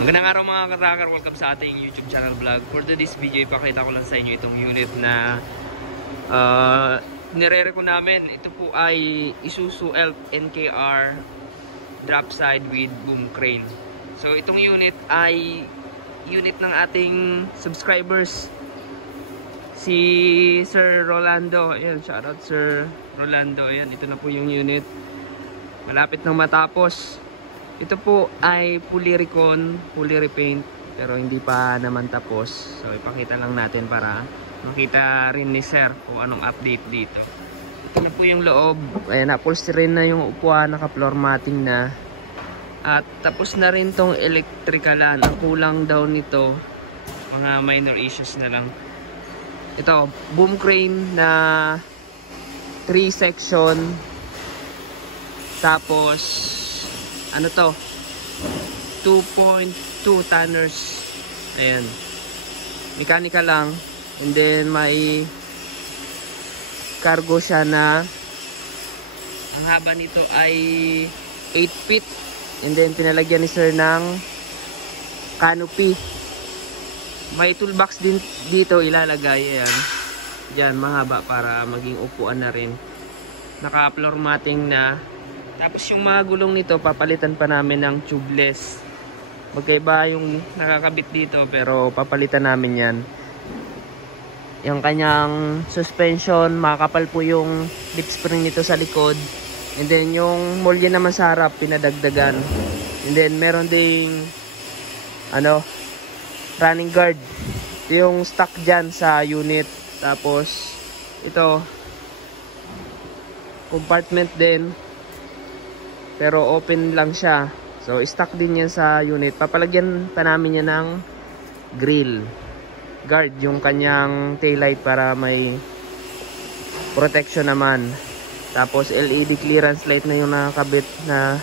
Magandang araw mga ka-tracker, welcome sa ating YouTube channel vlog. For today's video, ipakita ko lang sa inyo itong unit na nire-reco namin. Ito po ay Isuzu Elf NKR drop side with boom crane. So itong unit ay unit ng ating subscribers, si Sir Rolando. Ayan, shoutout Sir Rolando. Ayan, ito na po yung unit. Malapit nang matapos. Ito po ay fully recon, fully repaint, pero hindi pa naman tapos. So ipakita lang natin para makita rin ni Sir kung anong update dito. Ito na po yung loob. Ayan, upholstery rin na yung upuan, naka-floor matting na. At tapos na rin tong electricalan. Ang kulang daw nito, mga minor issues na lang. Ito, boom crane na 3 section. Tapos ano to, 2.2 tonners. Ayan, mechanical lang. And then may cargo siya na ang haba nito ay 8 feet. And then pinalagyan ni Sir ng canopy. May toolbox din dito ilalagay. Ayan, dyan mahaba para maging upuan na rin. Naka floor matting na. Tapos yung mga gulong nito, papalitan pa namin ng tubeless. Magkaiba yung nakakabit dito, pero papalitan namin yan. Yung kanyang suspension, makakapal po yung lip spring nito sa likod. And then yung molye naman sa harap, pinadagdagan. And then meron ding running guard. Ito yung stock dyan sa unit. Tapos ito, compartment din, pero open lang siya. So stock din yan sa unit. Papalagyan pa namin yan ng grill guard, yung kanyang taillight para may protection naman. Tapos LED clearance light na yung nakakabit na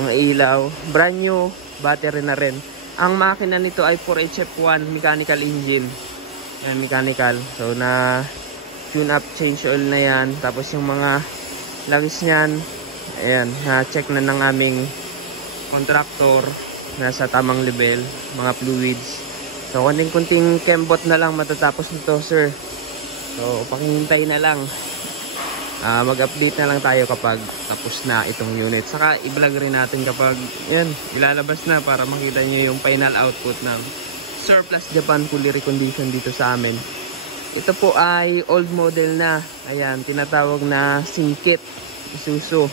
mga ilaw. Brand new battery na rin. Ang makina nito ay 4HF1 mechanical engine. Yan, mechanical. So na tune up, change oil na yan. Tapos yung mga langis niyan, ayan, na-check na ng aming contractor, nasa tamang level, mga fluids. So, kunting kembot na lang matatapos nito, sir. So, pakihintay na lang. Mag-update na lang tayo kapag tapos na itong unit. Saka, i-vlog rin natin kapag, yan, ilalabas na para makita nyo yung final output ng Surplus Japan fully reconditioned dito sa amin. Ito po ay old model na. Ayan, tinatawag na singkit. Isuzu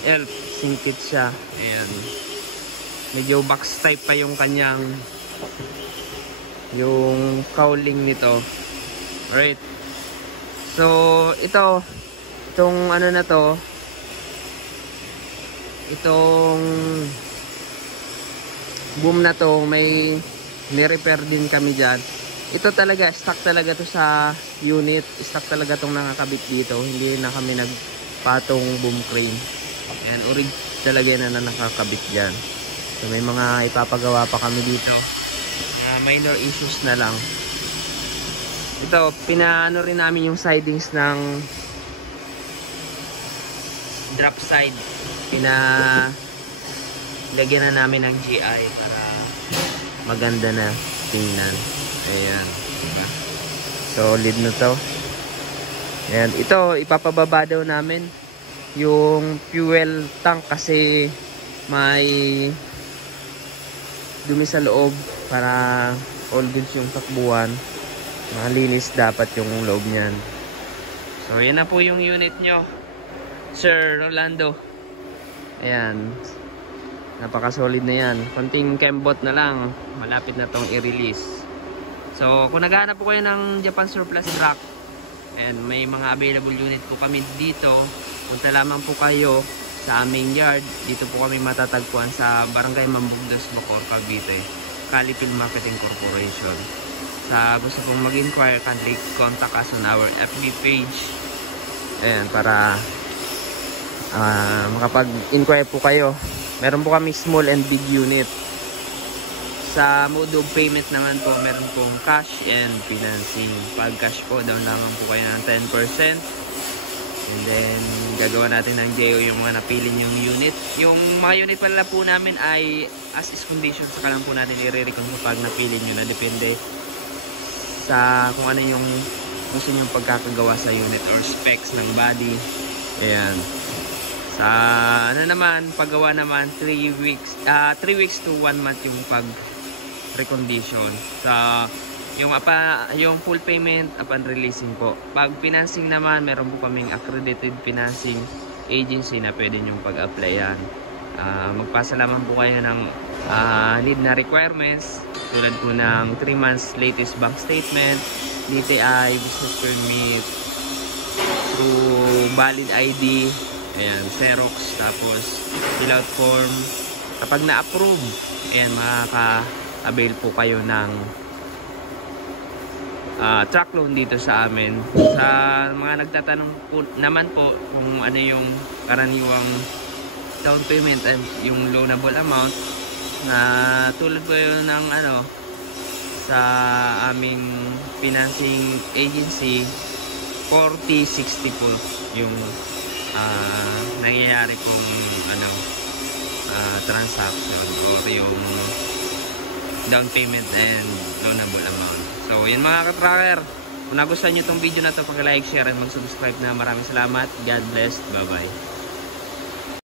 Elf singkit siya. Ayan, medyo box type pa yung kanyang yung cowling nito. Alright, so itong ano na to, itong boom na to, may ni-repair din kami dyan. Ito talaga, stock talaga to sa unit. Stock talaga tong nakakabit dito. Hindi na kami nagpatong boom crane. Ayan, orig talaga na nakakabit dyan. So may mga ipapagawa pa kami dito. Minor issues na lang. Ito, pinaano rin namin yung sidings ng drop side. Lagyan na namin ng GI para maganda na tingnan. Ayan, solid na to. Ayan, ito ipapababa daw namin yung fuel tank kasi may dumi sa loob, para all goods yung takbuhan. Malinis dapat yung loob niyan. So yan na po yung unit nyo, Sir Rolando. Ayan, napaka solid na yan. Konting kembot na lang, malapit na tong i-release. So, kung naghahanap po kayo ng Japan surplus truck, and may mga available unit po kami dito, punta lamang po kayo sa aming yard. Dito po kami matatagpuan sa Barangay Mambugdas, Bacor, Cavite, Calipil Marketing Corporation. Sa gusto pong mag-inquire, kindly contact us on our FB page. Ayan, para makapag-inquire po kayo. Meron po kami small and big unit. Sa mode of payment naman po, meron pong cash and financing. Pag cash po, down lamang po kayo ng 10%. And then, gagawa natin ng JO yung mga napili yung unit. Yung mga unit pala po namin ay as is condition. Saka lang po natin i-recon kapag napili nyo na. Depende sa kung ano yung gusto nyo pagkakagawa sa unit or specs ng body. Ayan. Sa ano naman, paggawa naman 3 weeks to 1 month yung pag recondition. Sa yung full payment upon releasing po. Pag financing naman, meron po kaming accredited financing agency na pwede nyong pag-applyan. Magpasa lamang po kayo ng need na requirements tulad po ng 3 months latest bank statement, DTI, business permit, through valid ID, ayan, Xerox, tapos fill out form. Kapag na-approve, ayan, makaka-avail po kayo ng truck loan dito sa amin. Sa mga nagtatanong po naman po kung ano yung karaniwang down payment and yung loanable amount, na tulad po yun ng sa aming financing agency, 40-60 po yung nangyayari pong transaction or yung down payment and loanable amount. So yun mga ka-tracker, kung nagustuhan nyo itong video na to, pag-like, share, and mag-subscribe na. Maraming salamat. God bless. Bye bye.